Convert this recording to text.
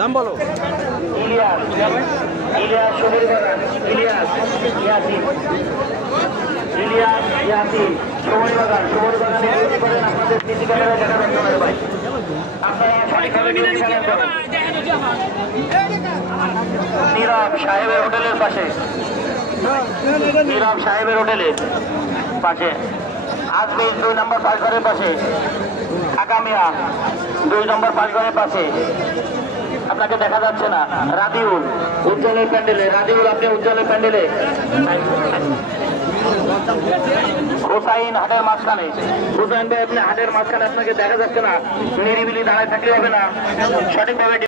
নাম বলো। ইলিয়াস, ইলিয়াস শহীদ বাগান, ইলিয়াস ইয়াসিন, ইলিয়াস ইয়াসিন শহীদ বাগান, শহীদ বাগানে ডিউটি করেন আপনাদের সিসি ক্যামেরা দেখা রক্ষণের ভাই। আপনারা সঠিকভাবে ডিউটি পালন করুন। নীরব সাহেবের হোটেলের পাশে, নীরব সাহেবের হোটেলের পাশে, আজমির 2 নম্বর পাঁচঘরের পাশে, আগামিয়া 2 নম্বর পাঁচঘরের পাশে। আপনাকে দেখা যাচ্ছে না। রাদিউল উজ্জ্বলের প্যান্ডেলে, রাদিউল আপনি উজ্জ্বলের প্যান্ডেলে। হুসাইন হাটের মাঝখানে, হুসাইন ভাই আপনি হাটের মাঝখানে, আপনাকে দেখা যাচ্ছে না। নিরিবিলি দাঁড়ায় থাকলে হবে না, সঠিকভাবে